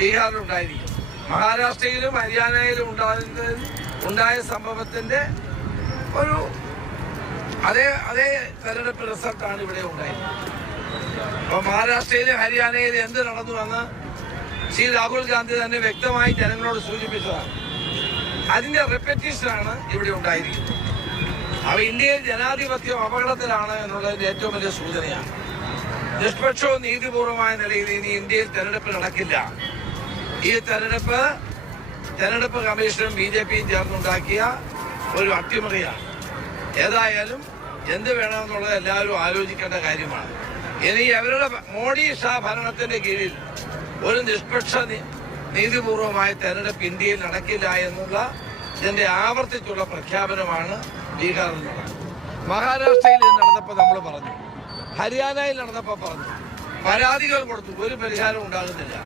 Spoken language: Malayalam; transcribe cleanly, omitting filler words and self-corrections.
ബീഹാറിൽ ഉണ്ടായിരിക്കും. മഹാരാഷ്ട്രയിലും ഹരിയാനയിലും ഉണ്ടായ സംഭവത്തിന്റെ ഒരു അതേ തെരഞ്ഞെടുപ്പ് റിസൾട്ടാണ് ഇവിടെ ഉണ്ടായിരുന്നത്. അപ്പൊ മഹാരാഷ്ട്രയിലും ഹരിയാനയിലും എന്ത് നടന്നുവെന്ന് ശ്രീ രാഹുൽ ഗാന്ധി തന്നെ വ്യക്തമായി ജനങ്ങളോട് സൂചിപ്പിച്ചതാണ്. അതിന്റെ റെപ്പറ്റീഷനാണ് ഇവിടെ ഉണ്ടായിരിക്കുന്നത്. അപ്പൊ ഇന്ത്യയിൽ ജനാധിപത്യം അപകടത്തിലാണ് എന്നുള്ളതിന്റെ ഏറ്റവും വലിയ സൂചനയാണ്. നിഷ്പക്ഷവും നീതിപൂർവമായ നിലയിൽ ഇനി ഇന്ത്യയിൽ തെരഞ്ഞെടുപ്പ് നടക്കില്ല. ഈ തെരഞ്ഞെടുപ്പ് കമ്മീഷനും BJPയും ചേർന്നുണ്ടാക്കിയ ഒരു അട്ടിമറിയാണ്. ഏതായാലും എന്ത് വേണമെന്നുള്ളത് എല്ലാവരും ആലോചിക്കേണ്ട കാര്യമാണ്. ഇനി അവരുടെ മോഡി ഷാ ഭരണത്തിന്റെ കീഴിൽ ഒരു നിഷ്പക്ഷ നീതിപൂർവമായ തെരഞ്ഞെടുപ്പ് ഇന്ത്യയിൽ നടക്കില്ല എന്നുള്ള ഇതിന്റെ ആവർത്തിച്ചുള്ള പ്രഖ്യാപനമാണ് ബീഹാറിൽ നടന്നത്. മഹാരാഷ്ട്രയിൽ നടന്നപ്പോൾ നമ്മൾ പറഞ്ഞു, ഹരിയാനയിൽ നടന്നപ്പോൾ പറഞ്ഞു, പരാതികൾ കൊടുത്തു, ഒരു പരിഹാരം ഉണ്ടാകുന്നില്ല.